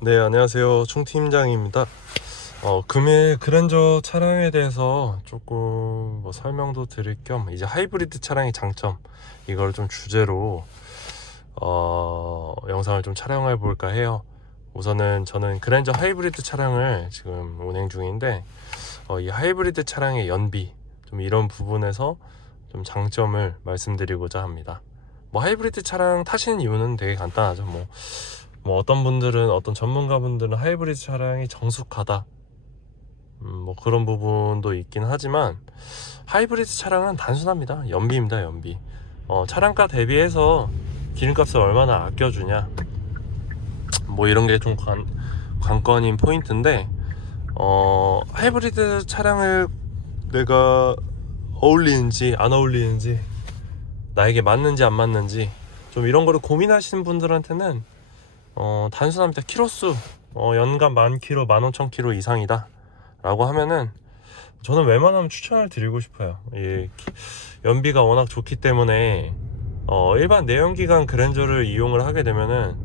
네, 안녕하세요. 총팀장입니다. 금일 그랜저 차량에 대해서 조금 설명도 드릴 겸 이제 하이브리드 차량의 장점 이걸 좀 주제로 영상을 좀 촬영해 볼까 해요. 우선은 저는 그랜저 하이브리드 차량을 지금 운행 중인데 이 하이브리드 차량의 연비 좀 이런 부분에서 좀 장점을 말씀드리고자 합니다. 하이브리드 차량 타시는 이유는 되게 간단하죠. 어떤 분들은, 어떤 전문가분들은 하이브리드 차량이 정숙하다, 그런 부분도 있긴 하지만 하이브리드 차량은 단순합니다. 연비입니다. 연비. 차량가 대비해서 기름값을 얼마나 아껴주냐, 이런 게 좀 관건인 포인트인데, 하이브리드 차량을 내가 어울리는지 안 어울리는지, 나에게 맞는지 안 맞는지 좀 이런 거를 고민하시는 분들한테는 단순합니다. 키로수 연간 10,000km, 15,000km 이상이다 라고 하면은 저는 웬만하면 추천을 드리고 싶어요. 이 연비가 워낙 좋기 때문에 일반 내연기관 그랜저를 이용을 하게 되면은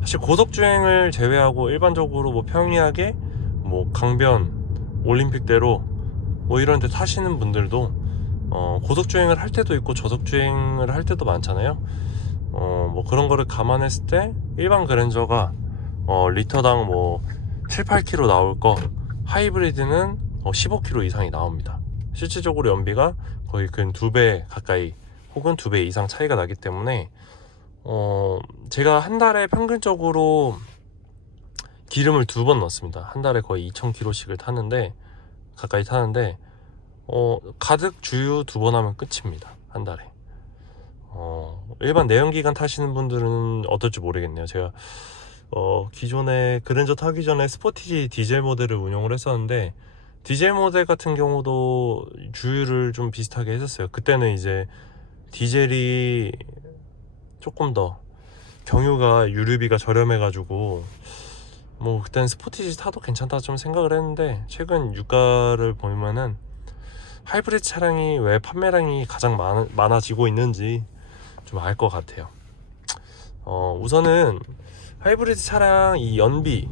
사실 고속주행을 제외하고 일반적으로 평리하게 강변, 올림픽대로 이런 데 타시는 분들도 고속주행을 할 때도 있고 저속주행을 할 때도 많잖아요. 그런 거를 감안했을 때 일반 그랜저가 리터당 7, 8km 나올 거 하이브리드는 15km 이상이 나옵니다. 실질적으로 연비가 거의 근 2배 가까이 혹은 2배 이상 차이가 나기 때문에 제가 한 달에 평균적으로 기름을 2번 넣습니다. 한 달에 거의 2,000km씩을 타는데 가까이 타는데 가득 주유 2번 하면 끝입니다. 한 달에. 일반 내연기관 타시는 분들은 어떨지 모르겠네요. 제가 기존에 그랜저 타기 전에 스포티지 디젤 모델을 운용을 했었는데, 디젤 모델 같은 경우도 주유를 좀 비슷하게 했었어요. 그때는 이제 디젤이 조금 더 경유가 유류비가 저렴해가지고 그때는 스포티지 타도 괜찮다 좀 생각을 했는데, 최근 유가를 보면은 하이브리드 차량이 왜 판매량이 가장 많아지고 있는지 좀 알 것 같아요. 우선은 하이브리드 차량 이 연비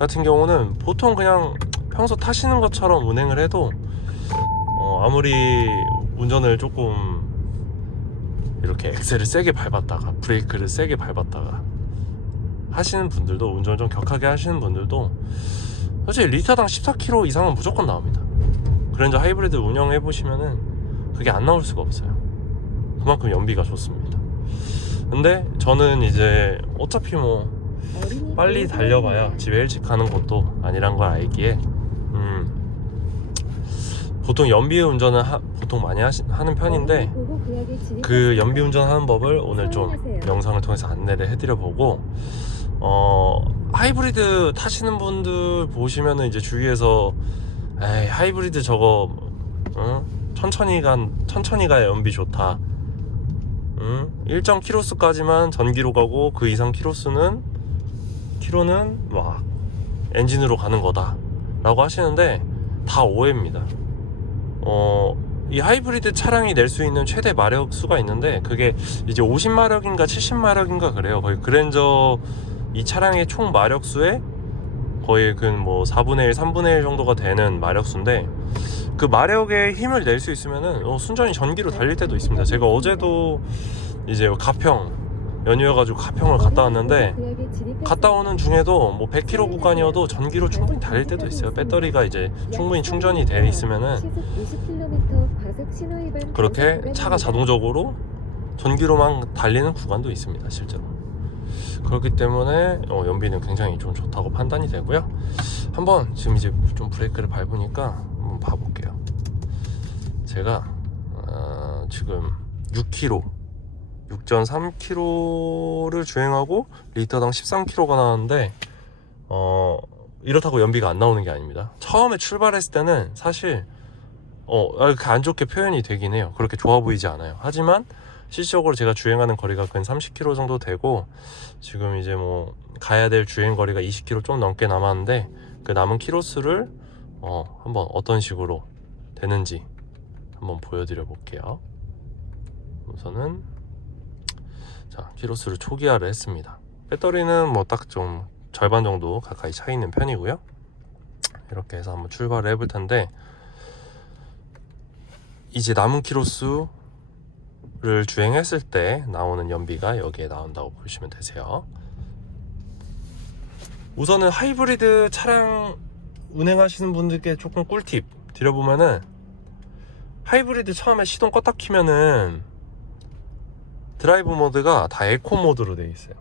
같은 경우는 보통 그냥 평소 타시는 것처럼 운행을 해도 아무리 운전을 조금 이렇게 엑셀을 세게 밟았다가 브레이크를 세게 밟았다가 하시는 분들도, 운전을 좀 격하게 하시는 분들도 솔직히 리터당 14km 이상은 무조건 나옵니다. 그랜저 하이브리드 운영해 보시면은 그게 안 나올 수가 없어요. 그만큼 연비가 좋습니다. 근데 저는 이제 어차피 빨리 달려봐야 집에 일찍 가는 것도 아니란 걸 알기에 보통 연비 운전을 보통 많이 하는 편인데, 그 연비 운전하는 법을 오늘 좀 영상을 통해서 안내를 해드려보고, 하이브리드 타시는 분들 보시면은 이제 주위에서 에이 하이브리드 저거 천천히 가야 연비 좋다, 일정 키로수까지만 전기로 가고 그 이상 키로는 엔진으로 가는 거다 라고 하시는데 다 오해입니다. 이 하이브리드 차량이 낼 수 있는 최대 마력 수가 있는데, 그게 이제 50마력인가 70마력인가 그래요. 거의 그랜저 이 차량의 총 마력수의 거의 4분의 1, 3분의 1 정도가 되는 마력수인데, 그 마력의 힘을 낼 수 있으면은 순전히 전기로 달릴 때도 있습니다. 제가 어제도 이제 가평 연휴여가지고 가평을 갔다 왔는데, 갔다 오는 중에도 100km 구간이어도 전기로 충분히 달릴 때도 있어요. 배터리가 이제 충분히 충전이 되어 있으면은 그렇게 차가 자동적으로 전기로만 달리는 구간도 있습니다, 실제로. 그렇기 때문에 연비는 굉장히 좀 좋다고 판단이 되고요. 한번 지금 이제 좀 브레이크를 밟으니까 한번 봐볼게요. 제가 지금 6.3km를 주행하고 리터당 13km가 나왔는데, 이렇다고 연비가 안 나오는 게 아닙니다. 처음에 출발했을 때는 사실 그렇게 안 좋게 표현이 되긴 해요. 그렇게 좋아 보이지 않아요. 하지만 실질적으로 제가 주행하는 거리가 근 30km 정도 되고, 지금 이제 가야 될 주행 거리가 20km 좀 넘게 남았는데, 그 남은 키로수를 한번 어떤 식으로 되는지 한번 보여드려 볼게요. 우선은 키로수를 초기화를 했습니다. 배터리는 딱 좀 절반 정도 가까이 차 있는 편이고요. 이렇게 해서 한번 출발을 해볼 텐데, 이제 남은 키로수를 주행했을 때 나오는 연비가 여기에 나온다고 보시면 되세요. 우선은 하이브리드 차량 운행하시는 분들께 조금 꿀팁 드려보면은, 하이브리드 처음에 시동 껐다 키면은 드라이브 모드가 다 에코 모드로 되어 있어요.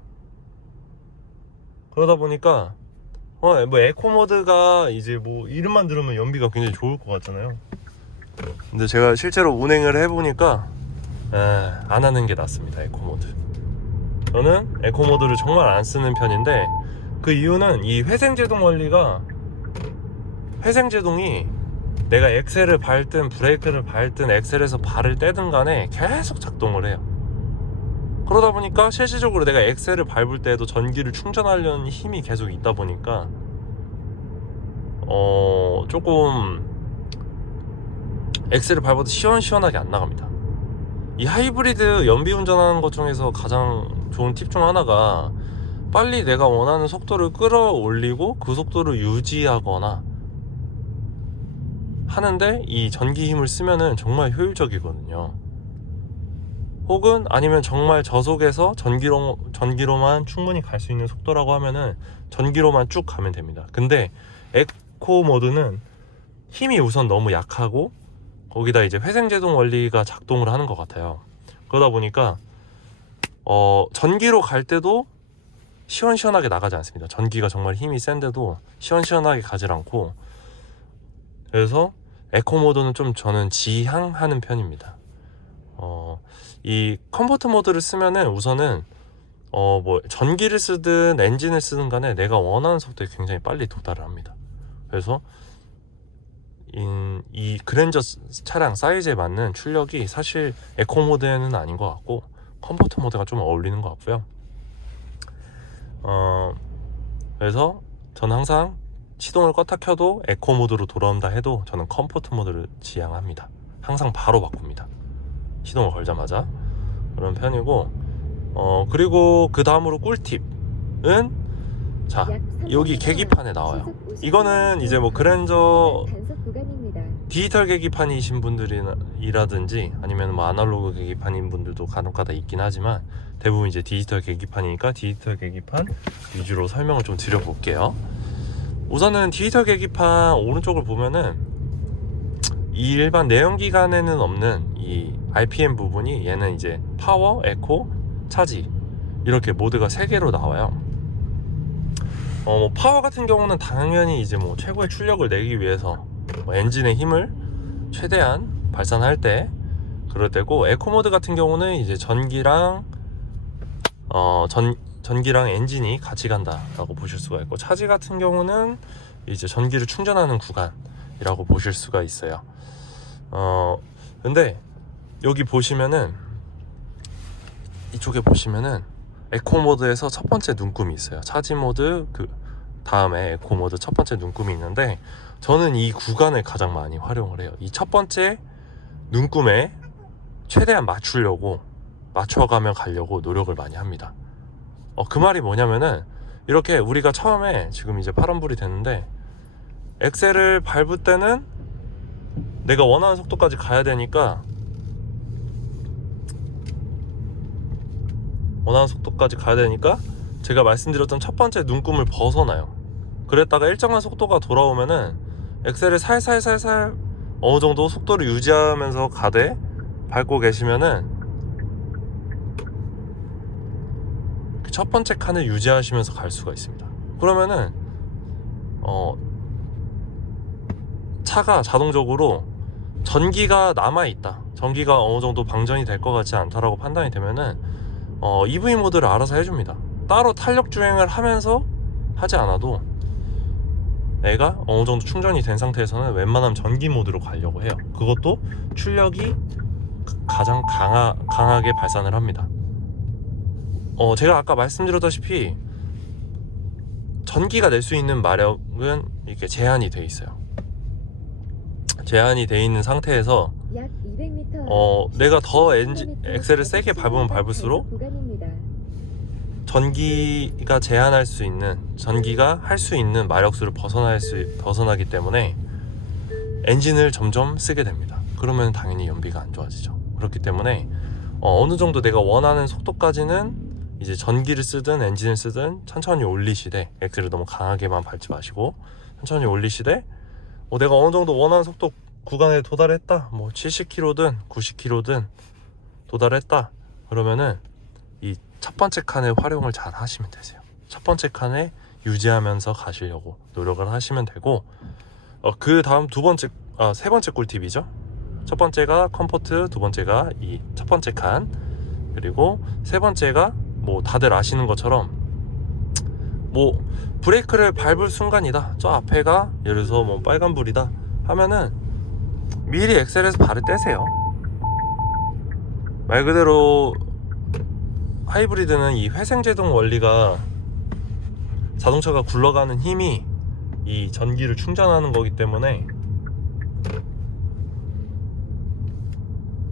그러다 보니까 뭐 에코 모드가 이제 뭐 이름만 들으면 연비가 굉장히 좋을 것 같잖아요. 근데 제가 실제로 운행을 해보니까 안 하는 게 낫습니다. 에코 모드. 저는 에코 모드를 정말 안 쓰는 편인데, 그 이유는 이 회생제동 원리가, 회생제동이 내가 엑셀을 밟든 브레이크를 밟든 엑셀에서 발을 떼든 간에 계속 작동을 해요. 그러다 보니까 실질적으로 내가 엑셀을 밟을 때도 전기를 충전하려는 힘이 계속 있다 보니까 조금 엑셀을 밟아도 시원시원하게 안 나갑니다. 이 하이브리드 연비 운전하는 것 중에서 가장 좋은 팁 중 하나가, 빨리 내가 원하는 속도를 끌어올리고 그 속도를 유지하거나 하는데 이 전기 힘을 쓰면은 정말 효율적이거든요. 혹은 아니면 정말 저속에서 전기로만 충분히 갈 수 있는 속도라고 하면은 전기로만 쭉 가면 됩니다. 근데 에코 모드는 힘이 우선 너무 약하고, 거기다 이제 회생제동 원리가 작동을 하는 것 같아요. 그러다 보니까 전기로 갈 때도 시원시원하게 나가지 않습니다. 전기가 정말 힘이 센데도 시원시원하게 가질 않고, 그래서 에코 모드는 좀 저는 지향하는 편입니다. 이 컴포트 모드를 쓰면은 우선은 뭐 전기를 쓰든 엔진을 쓰든 간에 내가 원하는 속도에 굉장히 빨리 도달을 합니다. 그래서 이 그랜저 차량 사이즈에 맞는 출력이 사실 에코 모드에는 아닌 것 같고, 컴포트 모드가 좀 어울리는 것 같고요. 그래서 저는 항상 시동을 껐다 켜도 에코 모드로 돌아온다 해도 저는 컴포트 모드를 지향합니다. 항상 바로 바꿉니다. 시동을 걸자마자. 그런 편이고, 그리고 그 다음으로 꿀팁은, 자, 여기 계기판에 나와요. 이거는 이제 뭐 그랜저 디지털 계기판이신 분들이라든지 아니면 뭐 아날로그 계기판인 분들도 간혹가다 있긴 하지만, 대부분 이제 디지털 계기판이니까 디지털 계기판 위주로 설명을 좀 드려볼게요. 우선은 디지털 계기판 오른쪽을 보면은 이 일반 내연기관에는 없는 이 RPM 부분이, 얘는 이제 파워, 에코, 차지, 이렇게 모드가 3개로 나와요. 파워 같은 경우는 당연히 이제 뭐 최고의 출력을 내기 위해서 뭐 엔진의 힘을 최대한 발산할 때 그럴 때고, 에코 모드 같은 경우는 이제 전기랑 전기랑 엔진이 같이 간다라고 보실 수가 있고, 차지 같은 경우는 이제 전기를 충전하는 구간이라고 보실 수가 있어요. 근데 여기 보시면은, 이쪽에 보시면은 에코 모드에서 첫 번째 눈금이 있어요. 차지 모드 그 다음에 에코 모드 첫 번째 눈금이 있는데, 저는 이 구간을 가장 많이 활용을 해요. 이 첫 번째 눈금에 최대한 맞춰가며 가려고 노력을 많이 합니다. 그 말이 뭐냐면은, 이렇게 우리가 처음에 지금 이제 파란불이 됐는데, 엑셀을 밟을 때는 내가 원하는 속도까지 가야 되니까 제가 말씀드렸던 첫 번째 눈금을 벗어나요. 그랬다가 일정한 속도가 돌아오면은 엑셀을 살살살살 어느 정도 속도를 유지하면서 가되 밟고 계시면은 그 첫 번째 칸을 유지하시면서 갈 수가 있습니다. 그러면은 차가 자동적으로 전기가 남아있다, 전기가 어느 정도 방전이 될 것 같지 않다라고 판단이 되면은 EV 모드를 알아서 해줍니다. 따로 탄력 주행을 하면서 하지 않아도 애가 어느 정도 충전이 된 상태에서는 웬만하면 전기 모드로 가려고 해요. 그것도 출력이 가장 강하게 발산을 합니다. 제가 아까 말씀드렸다시피 전기가 낼 수 있는 마력은 이렇게 제한이 돼 있어요. 제한이 돼 있는 상태에서 약 200m 내가 더 엑셀을 세게 밟으면 밟을수록 전기가 제한할 수 있는, 전기가 할 수 있는 마력수를 벗어나기 때문에 엔진을 점점 쓰게 됩니다. 그러면 당연히 연비가 안 좋아지죠. 그렇기 때문에 어느 정도 내가 원하는 속도까지는 이제 전기를 쓰든 엔진을 쓰든 천천히 올리시되, 엑셀을 너무 강하게만 밟지 마시고 천천히 올리시되, 내가 어느 정도 원하는 속도 구간에 도달했다, 뭐 70km든 90km든 도달했다, 그러면은 이 첫 번째 칸을 활용을 잘 하시면 되세요. 첫 번째 칸에 유지하면서 가시려고 노력을 하시면 되고, 그 다음 세 번째 꿀팁이죠. 첫 번째가 컴포트, 두 번째가 이 첫 번째 칸, 그리고 세 번째가 뭐 다들 아시는 것처럼 뭐 브레이크를 밟을 순간이다, 저 앞에가 예를 들어서 뭐 빨간불이다 하면은 미리 엑셀에서 발을 떼세요. 말 그대로 하이브리드는 이 회생제동 원리가, 자동차가 굴러가는 힘이 이 전기를 충전하는 거기 때문에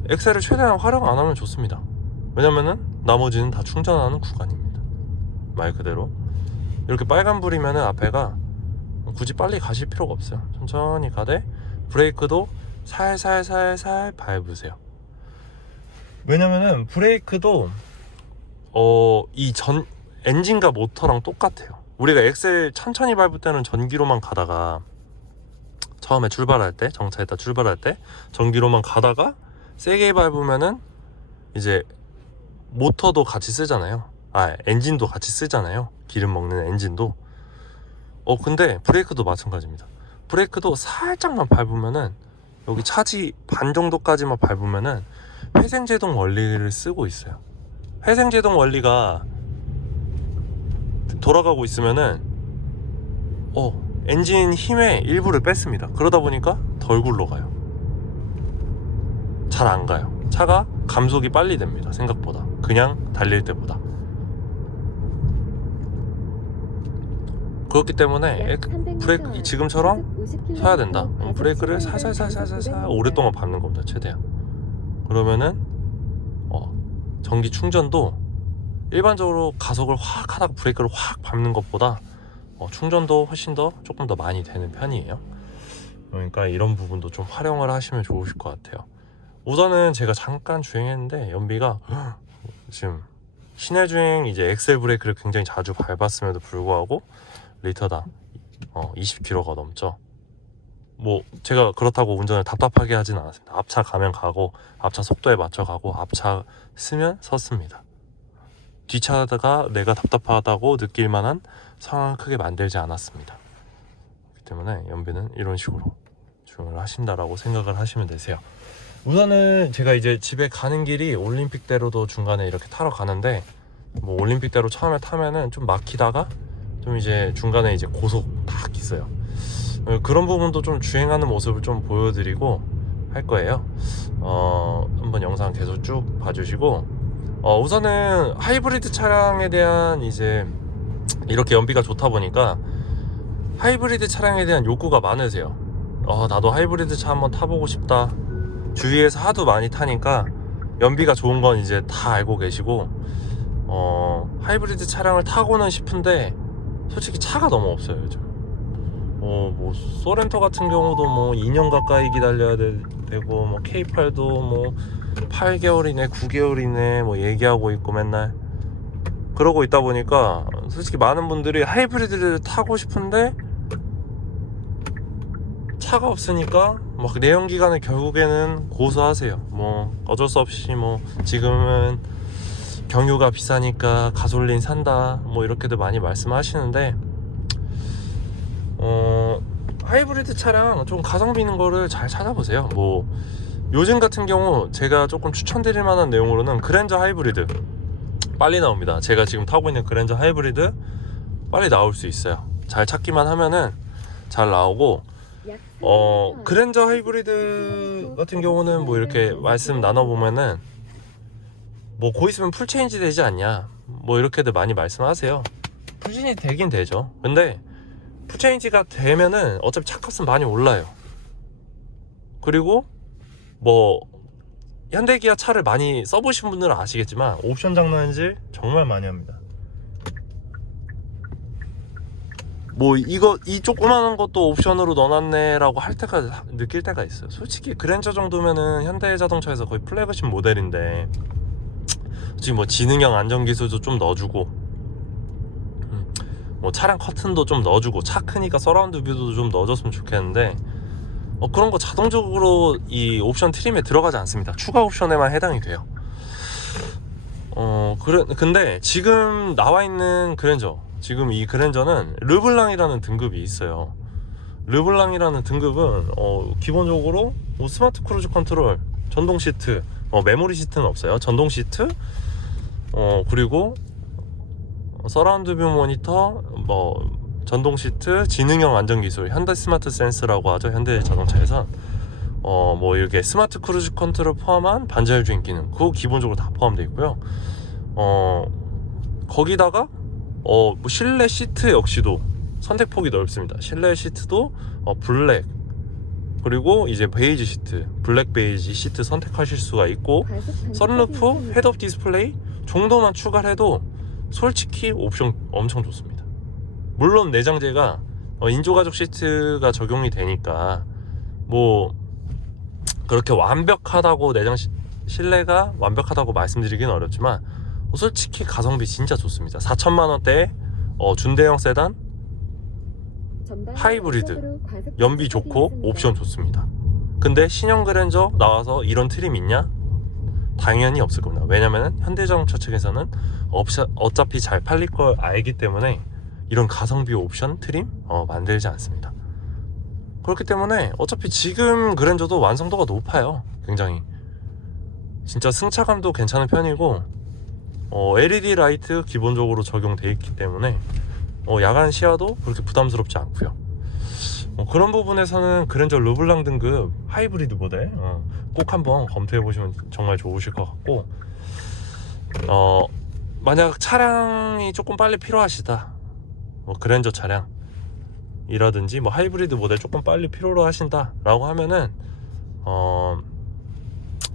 엑셀을 최대한 활용 안 하면 좋습니다. 왜냐면은 나머지는 다 충전하는 구간입니다. 말 그대로 이렇게 빨간불이면은 앞에가 굳이 빨리 가실 필요가 없어요. 천천히 가되 브레이크도 살살살살 밟으세요. 왜냐면은 브레이크도 엔진과 모터랑 똑같아요. 우리가 엑셀 천천히 밟을 때는 전기로만 가다가, 처음에 출발할 때, 정차했다 출발할 때 전기로만 가다가 세게 밟으면은 이제 모터도 같이 쓰잖아요. 엔진도 같이 쓰잖아요. 기름 먹는 엔진도. 근데 브레이크도 마찬가지입니다. 브레이크도 살짝만 밟으면은, 여기 차지 반 정도까지만 밟으면은 회생제동 원리를 쓰고 있어요. 회생제동 원리가 돌아가고 있으면은 엔진 힘의 일부를 뺐습니다. 그러다 보니까 덜 굴러가요. 잘 안 가요. 차가 감속이 빨리 됩니다. 생각보다, 그냥 달릴 때보다. 그렇기 때문에 브레이크 지금처럼 서야 된다. 브레이크를 살살살살살 오랫동안 밟는 겁니다. 최대한. 그러면은 전기 충전도 일반적으로 가속을 확 하다가 브레이크를 확 밟는 것보다 충전도 훨씬 더 조금 더 많이 되는 편이에요. 그러니까 이런 부분도 좀 활용을 하시면 좋으실 것 같아요. 우선은 제가 잠깐 주행했는데 연비가 지금 시내 주행 이제 엑셀 브레이크를 굉장히 자주 밟았음에도 불구하고 리터당 20km가 넘죠. 뭐 제가 그렇다고 운전을 답답하게 하진 않았습니다. 앞차 가면 가고, 앞차 속도에 맞춰 가고, 앞차 쓰면 섰습니다. 뒷차가 내가 답답하다고 느낄 만한 상황을 크게 만들지 않았습니다. 그렇기 때문에 연비는 이런 식으로 주행을 하신다라고 생각을 하시면 되세요. 우선은 제가 이제 집에 가는 길이 올림픽대로도 중간에 이렇게 타러 가는데, 뭐 올림픽대로 처음에 타면은 좀 막히다가 좀 이제 중간에 이제 고속 딱 있어요. 그런 부분도 좀 주행하는 모습을 좀 보여드리고 할 거예요. 한번 영상 계속 쭉 봐주시고, 우선은 하이브리드 차량에 대한 이제 이렇게 연비가 좋다 보니까 하이브리드 차량에 대한 욕구가 많으세요. 나도 하이브리드 차 한번 타보고 싶다. 주위에서 하도 많이 타니까 연비가 좋은 건 이제 다 알고 계시고, 하이브리드 차량을 타고는 싶은데 솔직히 차가 너무 없어요 요즘. 뭐 소렌토 같은 경우도 뭐 2년 가까이 기다려야 되고, 뭐 K8도 뭐 8개월 이내 9개월 이내 뭐 얘기하고 있고 맨날 그러고 있다 보니까 솔직히 많은 분들이 하이브리드를 타고 싶은데 차가 없으니까 막 내연기관을 결국에는 고수하세요. 뭐 어쩔 수 없이 뭐 지금은 경유가 비싸니까 가솔린 산다, 뭐 이렇게도 많이 말씀하시는데, 하이브리드 차량 좀 가성비 있는 거를 잘 찾아보세요. 뭐 요즘 같은 경우 제가 조금 추천드릴 만한 내용으로는 그랜저 하이브리드 빨리 나옵니다. 제가 지금 타고 있는 그랜저 하이브리드 빨리 나올 수 있어요. 잘 찾기만 하면은 잘 나오고, 그랜저 하이브리드 같은 경우는 뭐 이렇게 말씀 나눠보면은 뭐 곧 있으면 풀체인지 되지 않냐, 뭐 이렇게들 많이 말씀하세요. 풀체인지 되긴 되죠. 근데 풀체인지가 되면은 어차피 차값은 많이 올라요. 그리고 뭐 현대기아 차를 많이 써보신 분들은 아시겠지만 옵션 장난질 정말 많이 합니다. 뭐 이 조그마한 것도 옵션으로 넣어놨네라고 할 때가 느낄 때가 있어요. 솔직히 그랜저 정도면은 현대자동차에서 거의 플래그십 모델인데 지금 뭐 지능형 안전기술도 좀 넣어주고 뭐 차량 커튼도 좀 넣어주고 차 크니까 서라운드 뷰도 좀 넣어줬으면 좋겠는데 그런 거 자동적으로 이 옵션 트림에 들어가지 않습니다. 추가 옵션에만 해당이 돼요. 근데 지금 나와 있는 그랜저, 지금 이 그랜저는 르블랑이라는 등급이 있어요. 르블랑이라는 등급은 기본적으로 뭐 스마트 크루즈 컨트롤, 전동 시트, 메모리 시트는 없어요. 전동 시트, 그리고 서라운드 뷰 모니터, 뭐 전동 시트, 지능형 안전 기술, 현대 스마트 센스라고 하죠. 현대 자동차에선 뭐 이렇게 스마트 크루즈 컨트롤 포함한 반자율 주행 기능, 그거 기본적으로 다 포함되어 있고요. 거기다가 뭐 실내 시트 역시도 선택폭이 넓습니다. 실내 시트도 블랙, 그리고 이제 베이지 시트, 블랙 베이지 시트 선택하실 수가 있고, 선루프, 헤드업 디스플레이 정도만 추가를 해도 솔직히 옵션 엄청 좋습니다. 물론 내장재가 인조가죽 시트가 적용이 되니까 뭐 그렇게 완벽하다고 실내가 완벽하다고 말씀드리긴 어렵지만 솔직히 가성비 진짜 좋습니다. 4천만원대에 준대형 세단, 하이브리드, 연비 좋고 옵션 좋습니다. 근데 신형 그랜저 나와서 이런 트림 있냐? 당연히 없을 겁니다. 왜냐면 현대자동차 측에서는 어차피 잘 팔릴 걸 알기 때문에 이런 가성비 옵션 트림 만들지 않습니다. 그렇기 때문에 어차피 지금 그랜저도 완성도가 높아요. 굉장히 진짜 승차감도 괜찮은 편이고 LED 라이트 기본적으로 적용되어 있기 때문에 야간 시야도 그렇게 부담스럽지 않고요. 그런 부분에서는 그랜저 르블랑 등급 하이브리드 모델 꼭 한번 검토해 보시면 정말 좋으실 것 같고, 만약 차량이 조금 빨리 필요하시다, 뭐 그랜저 차량이라든지 뭐 하이브리드 모델 조금 빨리 필요로 하신다 라고 하면은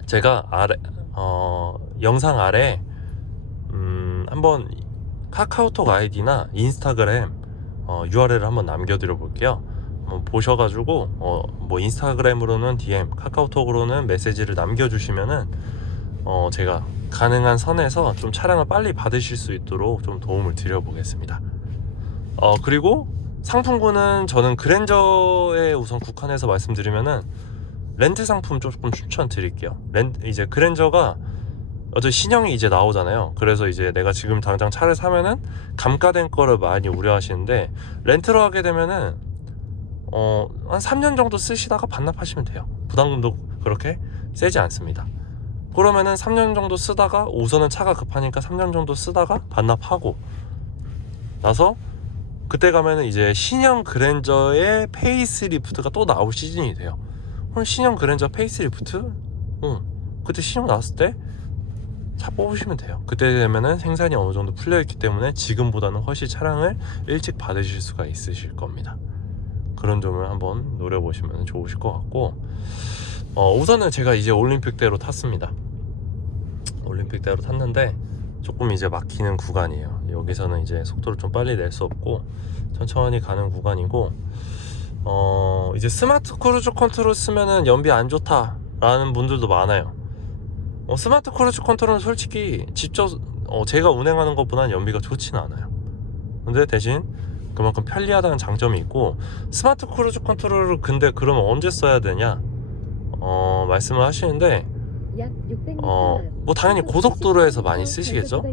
제가 영상 아래 한번 카카오톡 아이디나 인스타그램 URL을 한번 남겨드려 볼게요. 보셔가지고 뭐 인스타그램으로는 DM, 카카오톡으로는 메시지를 남겨주시면은 제가 가능한 선에서 좀 차량을 빨리 받으실 수 있도록 좀 도움을 드려보겠습니다. 그리고 상품군은 저는 그랜저에 우선 국한해서 말씀드리면은 렌트 상품 조금 추천드릴게요. 이제 그랜저가 신형이 이제 나오잖아요. 그래서 이제 내가 지금 당장 차를 사면은 감가된 거를 많이 우려하시는데, 렌트로 하게 되면은 한 3년 정도 쓰시다가 반납하시면 돼요. 부담금도 그렇게 세지 않습니다. 그러면은 3년 정도 쓰다가 우선은 차가 급하니까 3년 정도 쓰다가 반납하고 나서 그때 가면은 이제 신형 그랜저의 페이스리프트가 또 나올 시즌이 돼요. 그럼 신형 그랜저 페이스리프트? 그때 신형 나왔을 때 차 뽑으시면 돼요. 그때 되면은 생산이 어느 정도 풀려있기 때문에 지금보다는 훨씬 차량을 일찍 받으실 수가 있으실 겁니다. 그런 점을 한번 노려보시면 좋으실 것 같고, 우선은 제가 이제 올림픽대로 탔습니다. 올림픽대로 탔는데 조금 이제 막히는 구간이에요. 여기서는 이제 속도를 좀 빨리 낼 수 없고 천천히 가는 구간이고, 이제 스마트 크루즈 컨트롤 쓰면은 연비 안 좋다 라는 분들도 많아요. 스마트 크루즈 컨트롤은 솔직히 직접 제가 운행하는 것보다는 연비가 좋지는 않아요. 근데 대신 그만큼 편리하다는 장점이 있고, 스마트 크루즈 컨트롤을 근데 그러면 언제 써야 되냐 말씀을 하시는데, 뭐 당연히 고속도로에서 많이 쓰시겠죠.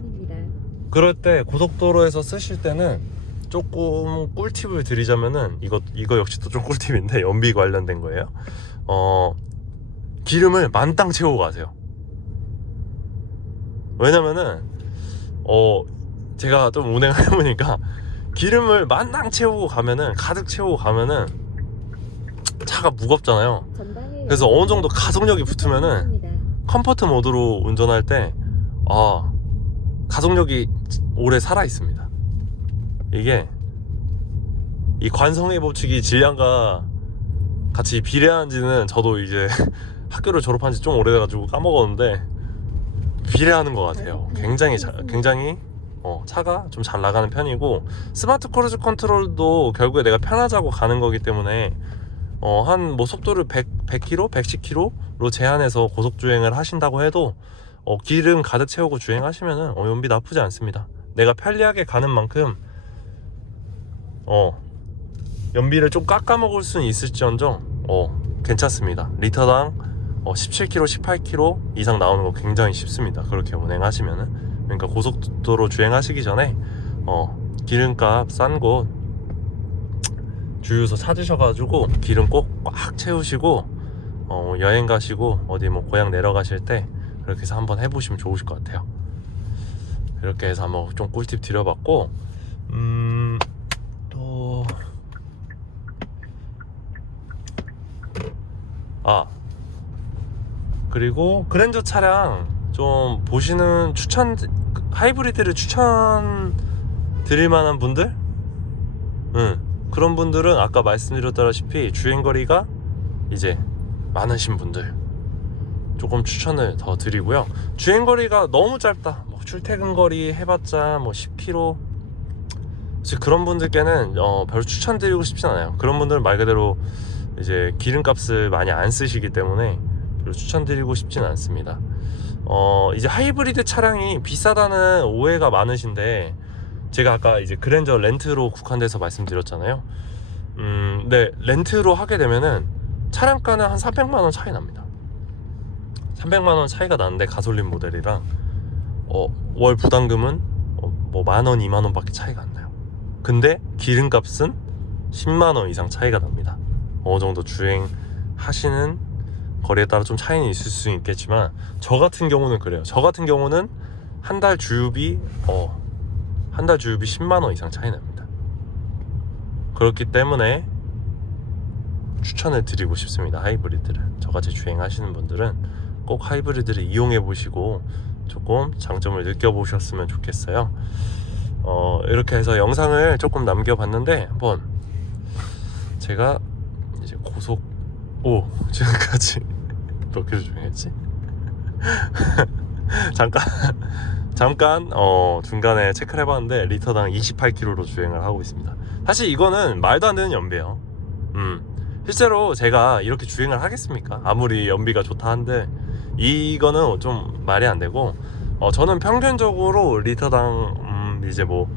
그럴 때 고속도로에서 쓰실 때는 조금 꿀팁을 드리자면은, 이거 역시 또 좀 꿀팁인데 연비 관련된 거예요. 기름을 만땅 채우고 가세요. 왜냐면은 제가 좀 운행을 해보니까 기름을 만땅 채우고 가면은, 가득 채우고 가면은 차가 무겁잖아요. 그래서 어느 정도 가속력이 붙으면은 컴포트 모드로 운전할 때 가속력이 오래 살아 있습니다. 이게 이 관성의 법칙이 질량과 같이 비례하는지는 저도 이제 학교를 졸업한 지 좀 오래돼가지고 까먹었는데 비례하는 것 같아요. 굉장히 차가 좀 잘 나가는 편이고, 스마트 크루즈 컨트롤도 결국에 내가 편하자고 가는 거기 때문에 한 뭐 속도를 100km, 110km로 제한해서 고속 주행을 하신다고 해도 기름 가득 채우고 주행하시면은 연비 나쁘지 않습니다. 내가 편리하게 가는 만큼 연비를 좀 깎아먹을 수는 있을지언정 괜찮습니다. 리터당 17km, 18km 이상 나오는 거 굉장히 쉽습니다. 그렇게 운행하시면은. 그러니까 고속도로 주행하시기 전에 기름값 싼 곳 주유소 찾으셔가지고 기름 꼭 꽉 채우시고 여행 가시고 어디 뭐 고향 내려가실 때 그렇게 해서 한번 해보시면 좋으실 것 같아요. 이렇게 해서 한번 좀 꿀팁 드려봤고, 또 그리고 그랜저 차량 좀 보시는 하이브리드를 추천 드릴 만한 분들, 그런 분들은 아까 말씀드렸다시피 주행거리가 이제 많으신 분들 조금 추천을 더 드리고요. 주행거리가 너무 짧다, 뭐 출퇴근거리 해봤자 뭐 10km, 그런 분들께는 별로 추천드리고 싶진 않아요. 그런 분들은 말 그대로 이제 기름값을 많이 안 쓰시기 때문에 별로 추천드리고 싶진 않습니다. 이제 하이브리드 차량이 비싸다는 오해가 많으신데, 제가 아까 이제 그랜저 렌트로 국한돼서 말씀드렸잖아요. 네, 렌트로 하게 되면은 차량가는 한 300만원 차이 납니다. 300만원 차이가 나는데 가솔린 모델이랑 월 부담금은 뭐 만원, 2만원 밖에 차이가 안 나요. 근데 기름값은 10만원 이상 차이가 납니다. 어느 정도 주행하시는 거리에 따라 좀 차이는 있을 수 있겠지만, 저 같은 경우는 그래요. 저 같은 경우는 한 달 주유비 10만원 이상 차이 납니다. 그렇기 때문에 추천을 드리고 싶습니다. 하이브리드를. 저같이 주행하시는 분들은 꼭 하이브리드를 이용해 보시고 조금 장점을 느껴보셨으면 좋겠어요. 이렇게 해서 영상을 조금 남겨봤는데, 한번 제가 이제 지금까지 몇 킬로 주행했지? 잠깐 중간에 체크를 해봤는데 리터당 28km로 주행을 하고 있습니다. 사실 이거는 말도 안 되는 연비예요. 실제로 제가 이렇게 주행을 하겠습니까? 아무리 연비가 좋다 한들 이거는 좀 말이 안 되고, 저는 평균적으로 리터당 이제 뭐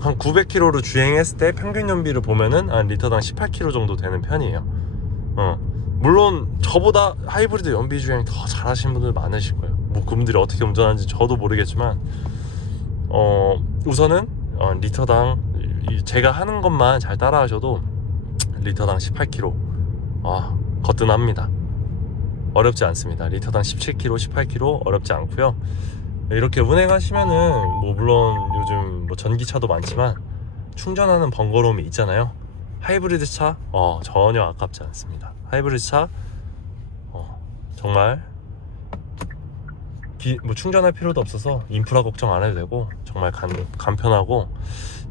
한 900km로 주행했을 때 평균 연비를 보면은 한 리터당 18km 정도 되는 편이에요. 물론 저보다 하이브리드 연비 주행 더 잘하시는 분들 많으실 거예요. 뭐 그분들이 어떻게 운전하는지 저도 모르겠지만, 우선은 리터당 제가 하는 것만 잘 따라하셔도 리터당 18km 거뜬합니다. 어렵지 않습니다. 리터당 17km, 18km 어렵지 않고요. 이렇게 운행하시면은 뭐 물론 요즘 뭐 전기차도 많지만 충전하는 번거로움이 있잖아요. 하이브리드 차 전혀 아깝지 않습니다. 하이브리드 차 정말 뭐 충전할 필요도 없어서 인프라 걱정 안 해도 되고, 정말 간편하고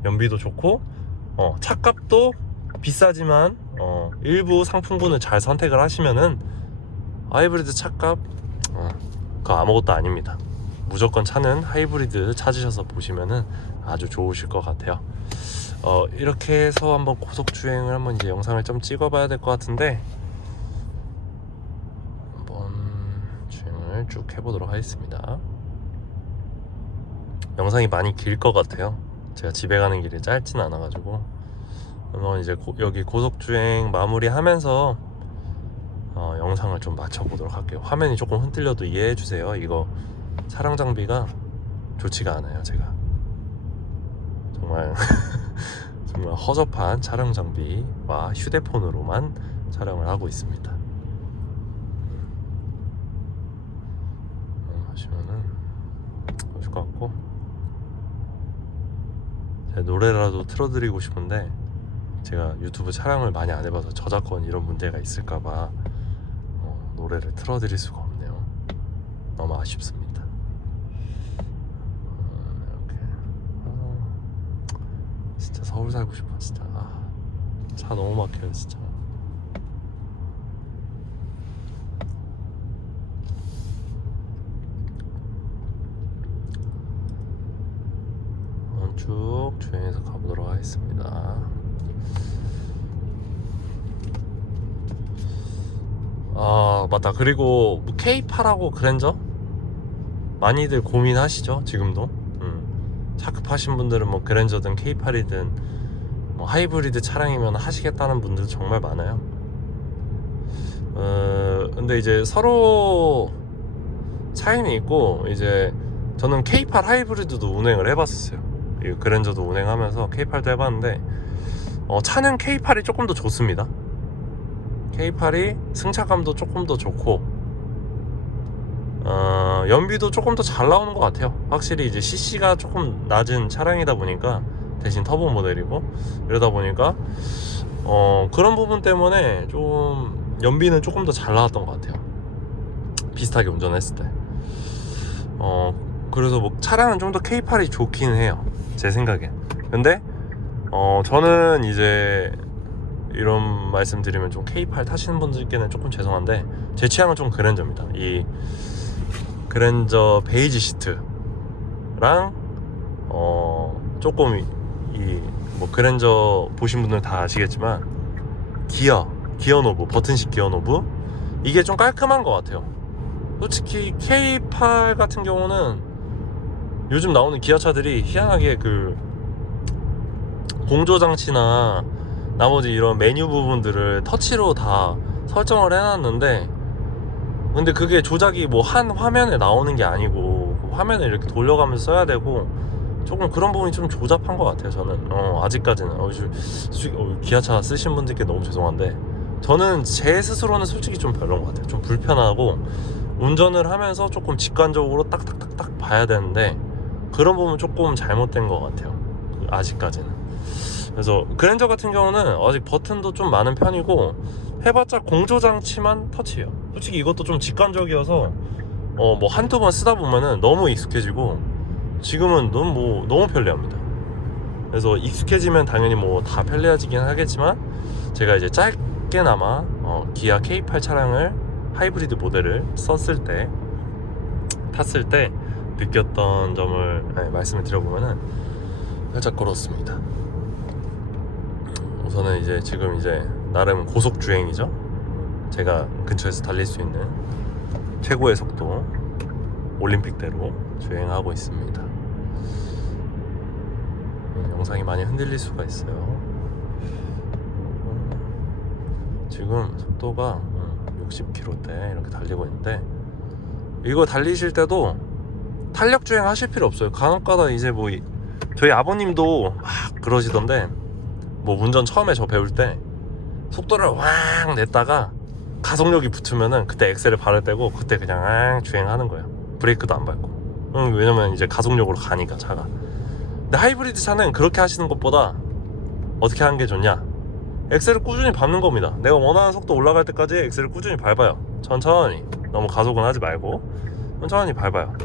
연비도 좋고, 차값도 비싸지만 일부 상품군을 잘 선택을 하시면은 하이브리드 차값 그거 아무것도 아닙니다. 무조건 차는 하이브리드 찾으셔서 보시면은 아주 좋으실 것 같아요. 이렇게 해서 한번 고속 주행을 한번 이제 영상을 좀 찍어봐야 될 것 같은데, 한번 주행을 쭉 해보도록 하겠습니다. 영상이 많이 길 것 같아요. 제가 집에 가는 길이 짧진 않아가지고 한번 이제 여기 고속 주행 마무리하면서 영상을 좀 맞춰보도록 할게요. 화면이 조금 흔들려도 이해해주세요. 이거 촬영 장비가 좋지가 않아요. 제가 정말 정말 허접한 촬영 장비와 휴대폰으로만 촬영을 하고 있습니다. 하시면은 좋을 것 같고, 제가 노래라도 틀어드리고 싶은데 제가 유튜브 촬영을 많이 안 해봐서 저작권 이런 문제가 있을까봐 노래를 틀어드릴 수가 없네요. 너무 아쉽습니다. 이렇게 진짜 서울 살고 싶어. 진짜 차 너무 막혀요 진짜. 쭉 주행해서 가보도록 하겠습니다. 아 맞다, 그리고 K8하고 그랜저 많이들 고민하시죠 지금도. 차 급하신 분들은 뭐 그랜저든 K8이든 뭐 하이브리드 차량이면 하시겠다는 분들 정말 많아요. 근데 이제 서로 차이는 있고, 이제 저는 K8 하이브리드도 운행을 해봤었어요. 이 그랜저도 운행하면서 K8도 해봤는데 차는 K8이 조금 더 좋습니다. K8이 승차감도 조금 더 좋고 연비도 조금 더 잘 나오는 것 같아요. 확실히 이제 CC가 조금 낮은 차량이다 보니까, 대신 터보 모델이고 이러다 보니까 그런 부분 때문에 좀 연비는 조금 더 잘 나왔던 것 같아요, 비슷하게 운전했을 때. 그래서 뭐 차량은 좀 더 K8이 좋긴 해요, 제 생각엔. 근데 저는 이제 이런 말씀 드리면 좀 K8 타시는 분들께는 조금 죄송한데, 제 취향은 좀 그랜저입니다. 이 그랜저 베이지 시트랑 조금 이 뭐 그랜저 보신 분들 다 아시겠지만 기어 노브, 버튼식 기어 노브, 이게 좀 깔끔한 것 같아요. 솔직히 K8 같은 경우는 요즘 나오는 기아차들이 희한하게 그 공조 장치나 나머지 이런 메뉴 부분들을 터치로 다 설정을 해놨는데, 근데 그게 조작이 뭐 한 화면에 나오는 게 아니고 화면을 이렇게 돌려가면서 써야 되고, 조금 그런 부분이 좀 조잡한 것 같아요 저는. 아직까지는 기아차 쓰신 분들께 너무 죄송한데, 저는 제 스스로는 솔직히 좀 별로인 것 같아요. 좀 불편하고, 운전을 하면서 조금 직관적으로 딱딱딱딱 봐야 되는데 그런 부분 조금 잘못된 것 같아요, 아직까지는. 그래서 그랜저 같은 경우는 아직 버튼도 좀 많은 편이고, 해봤자 공조장치만 터치해요. 솔직히 이것도 좀 직관적이어서 뭐 한두 번 쓰다 보면은 너무 익숙해지고, 지금은 너무 편리합니다. 그래서 익숙해지면 당연히 뭐 다 편리해지긴 하겠지만, 제가 이제 짧게나마 기아 K8 차량을 하이브리드 모델을 탔을 때 느꼈던 점을 말씀을 드려보면은 살짝 그렇습니다. 우선은 이제 지금 이제 나름 고속 주행이죠. 제가 근처에서 달릴 수 있는 최고의 속도 올림픽대로 주행하고 있습니다. 영상이 많이 흔들릴 수가 있어요. 지금 속도가 60km대 이렇게 달리고 있는데, 이거 달리실 때도 탄력 주행 하실 필요 없어요. 간혹가다 이제 뭐 저희 아버님도 막 그러시던데, 뭐 운전 처음에 저 배울 때 속도를 왕 냈다가 가속력이 붙으면은 그때 엑셀을 발을 떼고 그때 그냥 왕 주행하는 거예요. 브레이크도 안 밟고. 왜냐면 이제 가속력으로 가니까 차가. 근데 하이브리드 차는 그렇게 하시는 것보다 어떻게 하는 게 좋냐, 엑셀을 꾸준히 밟는 겁니다. 내가 원하는 속도 올라갈 때까지 엑셀을 꾸준히 밟아요. 천천히, 너무 가속은 하지 말고 천천히 밟아요.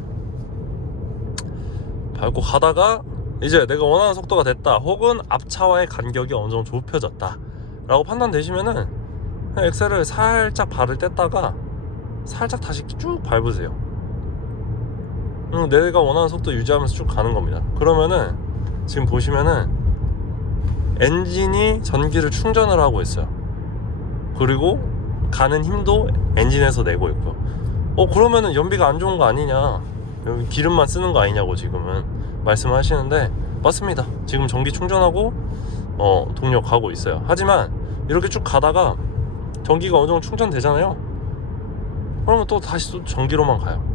밟고 가다가 이제 내가 원하는 속도가 됐다, 혹은 앞차와의 간격이 어느 정도 좁혀졌다 라고 판단되시면은 그냥 엑셀을 살짝 발을 뗐다가 살짝 다시 쭉 밟으세요. 내가 원하는 속도 유지하면서 쭉 가는 겁니다. 그러면은 지금 보시면은 엔진이 전기를 충전을 하고 있어요. 그리고 가는 힘도 엔진에서 내고 있고요. 그러면은 연비가 안 좋은 거 아니냐, 기름만 쓰는 거 아니냐고 지금은 말씀하시는데, 맞습니다. 지금 전기 충전하고 동력 가고 있어요. 하지만 이렇게 쭉 가다가 전기가 어느 정도 충전되잖아요. 그러면 또 다시 또 전기로만 가요.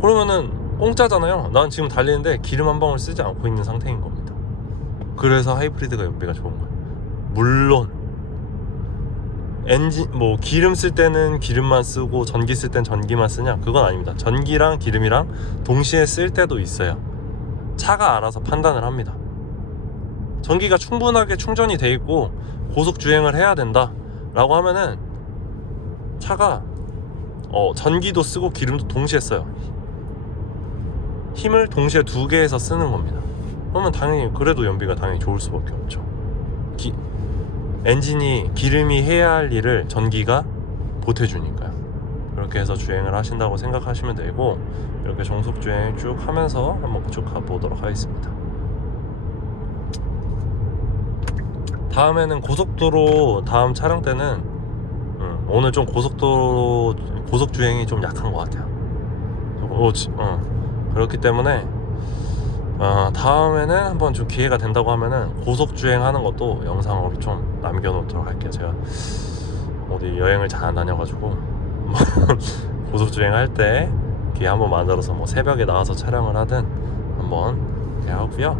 그러면은 공짜잖아요. 난 지금 달리는데 기름 한 방울 쓰지 않고 있는 상태인 겁니다. 그래서 하이브리드가 연비가 좋은 거예요. 물론 엔진 뭐 기름 쓸 때는 기름만 쓰고 전기 쓸 땐 전기만 쓰냐, 그건 아닙니다. 전기랑 기름이랑 동시에 쓸 때도 있어요. 차가 알아서 판단을 합니다. 전기가 충분하게 충전이 돼 있고 고속 주행을 해야 된다 라고 하면은 차가 전기도 쓰고 기름도 동시에 써요. 힘을 동시에 두 개에서 쓰는 겁니다. 그러면 당연히 그래도 연비가 당연히 좋을 수밖에 없죠. 엔진이 기름이 해야 할 일을 전기가 보태주니까요. 그렇게 해서 주행을 하신다고 생각하시면 되고, 이렇게 정속 주행 쭉 하면서 한번 쭉 가보도록 하겠습니다. 다음에는 고속도로 다음 차량 때는 오늘 좀 고속도로 고속 주행이 좀 약한 것 같아요. 그렇기 때문에 다음에는 한번 좀 기회가 된다고 하면은 고속 주행하는 것도 영상으로 좀 남겨놓도록 할게요. 제가 어디 여행을 잘 안 다녀가지고 고속 주행할 때 기회 한번 만들어서 뭐 새벽에 나와서 촬영을 하든 한번 이렇게 하고요.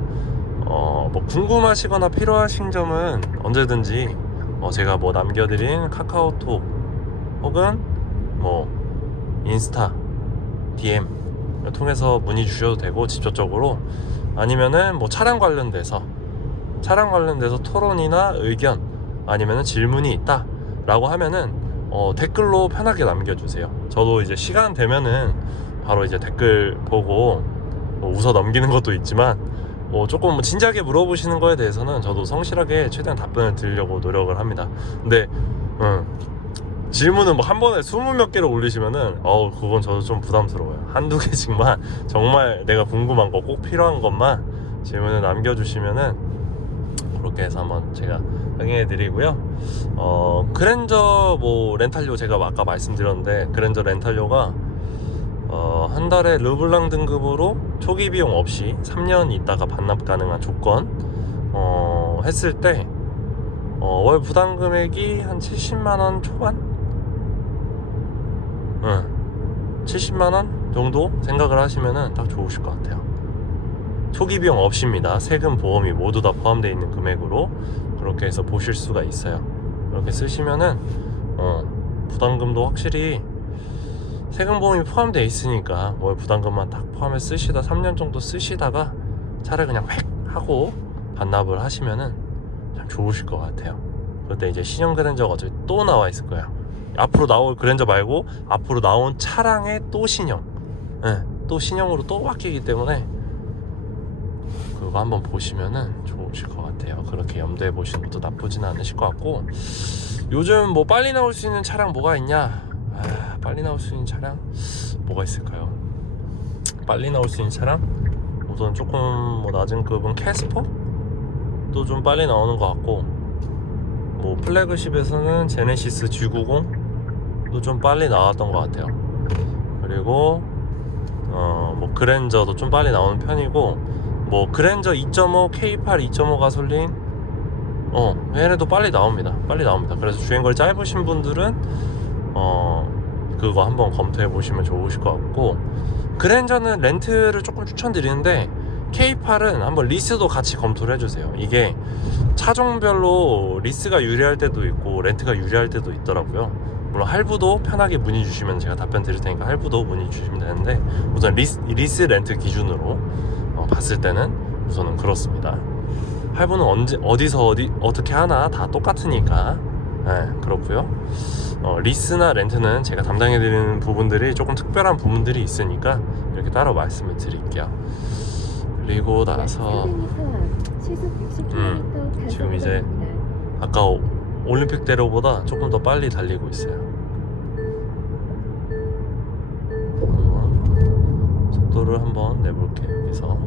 뭐 궁금하시거나 필요하신 점은 언제든지 제가 뭐 남겨드린 카카오톡 혹은 뭐 인스타 DM 통해서 문의 주셔도 되고, 직접적으로 아니면은 뭐 차량 관련돼서 토론이나 의견 아니면은 질문이 있다 라고 하면은 댓글로 편하게 남겨주세요. 저도 이제 시간 되면은 바로 이제 댓글 보고 웃어 넘기는 것도 있지만 조금 진지하게 물어보시는 거에 대해서는 저도 성실하게 최대한 답변을 드리려고 노력을 합니다. 근데 질문은 뭐 한 번에 20몇 개를 올리시면은 그건 저도 좀 부담스러워요. 한두 개씩만 정말 내가 궁금한 거, 꼭 필요한 것만 질문을 남겨주시면은 그렇게 해서 한번 제가 확인해 드리고요. 그랜저 뭐 렌탈료 제가 아까 말씀드렸는데, 그랜저 렌탈료가 한 달에 르블랑 등급으로 초기 비용 없이 3년 있다가 반납 가능한 조건 했을 때 월 부담 금액이 한 70만원 초반? 70만원 정도 생각을 하시면은 딱 좋으실 것 같아요. 초기 비용 없이입니다. 세금, 보험이 모두 다 포함되어 있는 금액으로 그렇게 해서 보실 수가 있어요. 이렇게 쓰시면은 부담금도 확실히 세금, 보험이 포함되어 있으니까 월 부담금만 딱 포함해서 쓰시다 3년 정도 쓰시다가 차를 그냥 획 하고 반납을 하시면은 참 좋으실 것 같아요. 그때 이제 신형 그랜저가 어차피 또 나와 있을 거예요. 앞으로 나올 그랜저 말고 앞으로 나온 차량의 또 신형, 또 신형으로 또 바뀌기 때문에 그거 한번 보시면은 좋으실 것 같아요. 그렇게 염두에 보시는 것도 나쁘지는 않으실 것 같고, 요즘 뭐 빨리 나올 수 있는 차량 뭐가 있냐? 빨리 나올 수 있는 차량 뭐가 있을까요? 빨리 나올 수 있는 차량 우선 조금 뭐 낮은 급은 캐스퍼도 좀 빨리 나오는 것 같고, 뭐 플래그십에서는 제네시스 G90도 좀 빨리 나왔던 것 같아요. 그리고 뭐 그랜저도 좀 빨리 나오는 편이고, 뭐 그랜저 2.5, K8 2.5 가솔린 얘네도 빨리 나옵니다. 그래서 주행거리 짧으신 분들은 그거 한번 검토해 보시면 좋으실 것 같고, 그랜저는 렌트를 조금 추천드리는데 K8은 한번 리스도 같이 검토를 해주세요. 이게 차종별로 리스가 유리할 때도 있고 렌트가 유리할 때도 있더라고요. 물론 할부도 편하게 문의 주시면 제가 답변 드릴 테니까 할부도 문의 주시면 되는데, 우선 리스 렌트 기준으로 봤을 때는 우선은 그렇습니다. 할부는 어디서 어떻게 하나 다 똑같으니까 그렇고요. 리스나 렌트는 제가 담당해드리는 부분들이 조금 특별한 부분들이 있으니까 이렇게 따로 말씀을 드릴게요. 그리고 나서 지금 이제 아까 올림픽대로보다 조금 더 빨리 달리고 있어요. 속도를 한번 내볼게요. 여기서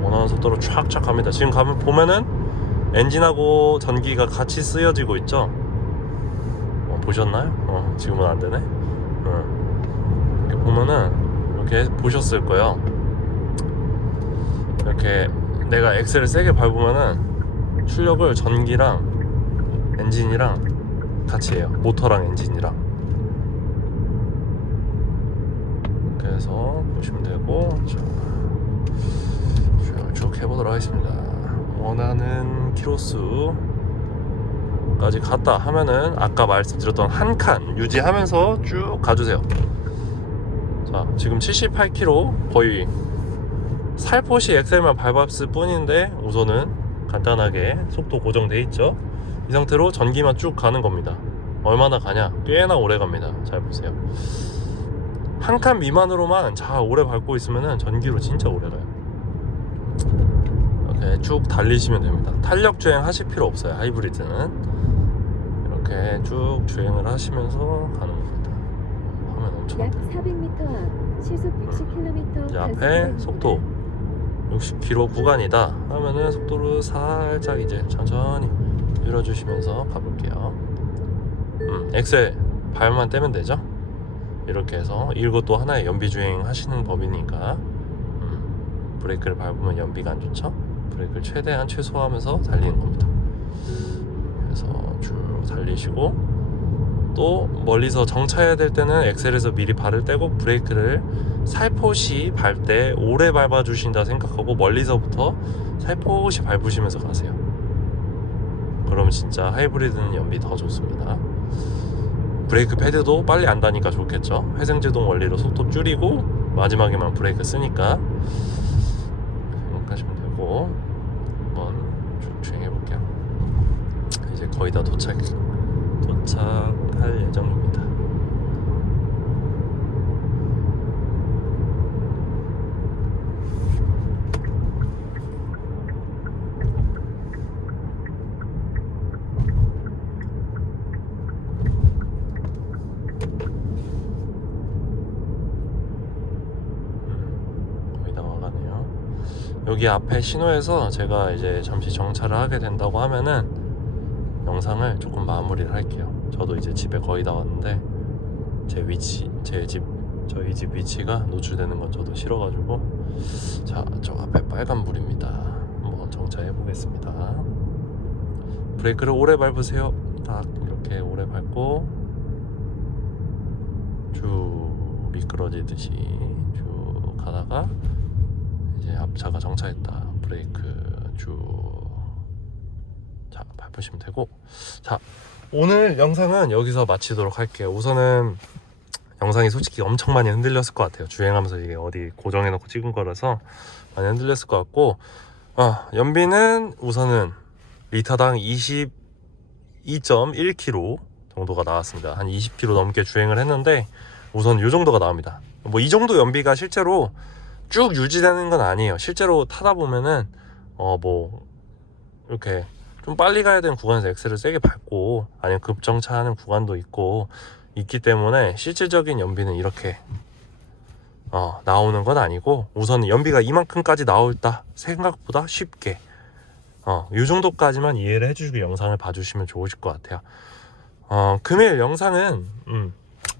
원하는 속도로 촥촥 갑니다. 지금 보면은 엔진하고 전기가 같이 쓰여지고 있죠. 보셨나요? 지금은 안 되네. 이렇게 보면은 이렇게 보셨을 거예요. 이렇게 내가 엑셀을 세게 밟으면은 출력을 전기랑 엔진이랑 같이 해요. 모터랑 엔진이랑. 그래서 보시면 되고, 쭉 해보도록 하겠습니다. 원하는 키로수까지 갔다 하면은 아까 말씀드렸던 한 칸 유지하면서 쭉 가주세요. 자, 지금 78km, 거의 살포시 엑셀만 밟았을 뿐인데 우선은 간단하게 속도 고정돼 있죠. 이 상태로 전기만 쭉 가는 겁니다. 얼마나 가냐? 꽤나 오래 갑니다. 잘 보세요. 한 칸 미만으로만 잘 오래 밟고 있으면은 전기로 진짜 오래 가요. 이렇게 쭉 달리시면 됩니다. 탄력 주행 하실 필요 없어요. 하이브리드는 이렇게 쭉 주행을 하시면서 가는 겁니다. 화면 엄청 약 400m 앞 시속 60km 이제 앞에 속도 60km 구간이다 하면은 속도를 살짝 이제 천천히 줄여주시면서 가볼게요. 엑셀 발만 떼면 되죠. 이렇게 해서 이것도 하나의 연비 주행 하시는 법이니까 브레이크를 밟으면 연비가 안 좋죠. 브레이크를 최대한 최소화하면서 달리는 겁니다. 그래서 쭉 달리시고 또 멀리서 정차해야 될 때는 엑셀에서 미리 발을 떼고 브레이크를 살포시 밟을 때 오래 밟아주신다 생각하고 멀리서부터 살포시 밟으시면서 가세요. 그러면 진짜 하이브리드는 연비 더 좋습니다. 브레이크 패드도 빨리 안 다니까 좋겠죠. 회생제동 원리로 속도 줄이고 마지막에만 브레이크 쓰니까 생각하시면 되고 한번 쭉 주행해 볼게요. 이제 거의 다 도착할 예정입니다. 여기 앞에 신호에서 제가 이제 잠시 정차를 하게 된다고 하면은 영상을 조금 마무리를 할게요. 저도 이제 집에 거의 다 왔는데 저희 집 위치가 노출되는 건 저도 싫어가지고 자, 저 앞에 빨간 불입니다. 한번 정차해 보겠습니다. 브레이크를 오래 밟으세요. 딱 이렇게 오래 밟고 쭉 미끄러지듯이 쭉 가다가 이제 앞차가 정차했다. 브레이크 자 밟으시면 되고, 자 오늘 영상은 여기서 마치도록 할게요. 우선은 영상이 솔직히 엄청 많이 흔들렸을 것 같아요. 주행하면서 이게 어디 고정해놓고 찍은 거라서 많이 흔들렸을 것 같고, 연비는 우선은 리터당 22.1km 정도가 나왔습니다. 한 20km 넘게 주행을 했는데 우선 이 정도가 나옵니다. 뭐 이 정도 연비가 실제로 쭉 유지되는 건 아니에요. 실제로 타다 보면은 뭐 이렇게 좀 빨리 가야 되는 구간에서 엑셀을 세게 밟고 아니면 급정차하는 구간도 있기 때문에 실질적인 연비는 이렇게 나오는 건 아니고, 우선 연비가 이만큼까지 나올다 생각보다 쉽게 이 정도까지만 이해를 해주시고 영상을 봐주시면 좋으실 것 같아요. 금일 영상은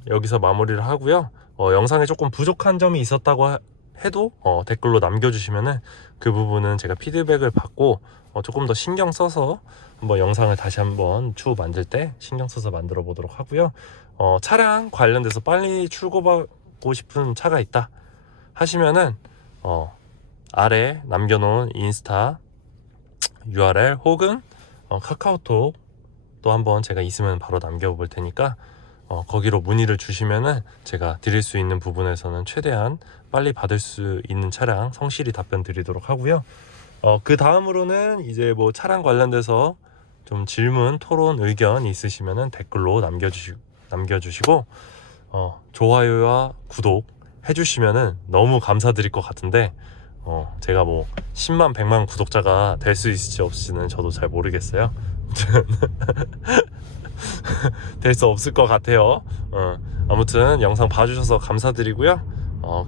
여기서 마무리를 하고요. 영상에 조금 부족한 점이 있었다고 해도 댓글로 남겨주시면은 그 부분은 제가 피드백을 받고 조금 더 신경 써서 한번 영상을 다시 한번 추후 만들 때 신경 써서 만들어 보도록 하고요. 차량 관련돼서 빨리 출고하고 싶은 차가 있다 하시면은 아래 남겨놓은 인스타 URL 혹은 카카오톡 또 한번 제가 있으면 바로 남겨볼 테니까 거기로 문의를 주시면은 제가 드릴 수 있는 부분에서는 최대한 빨리 받을 수 있는 차량 성실히 답변 드리도록 하고요. 그 다음으로는 이제 뭐 차량 관련돼서 좀 질문, 토론, 의견 있으시면은 댓글로 남겨주시고 좋아요와 구독 해주시면은 너무 감사드릴 것 같은데 제가 뭐 10만 100만 구독자가 될 수 있을지 없을지는 저도 잘 모르겠어요. 될 수 없을 것 같아요. 아무튼 영상 봐주셔서 감사드리고요.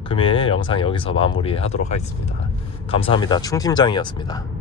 금일 영상 여기서 마무리하도록 하겠습니다. 감사합니다. 충팀장이었습니다.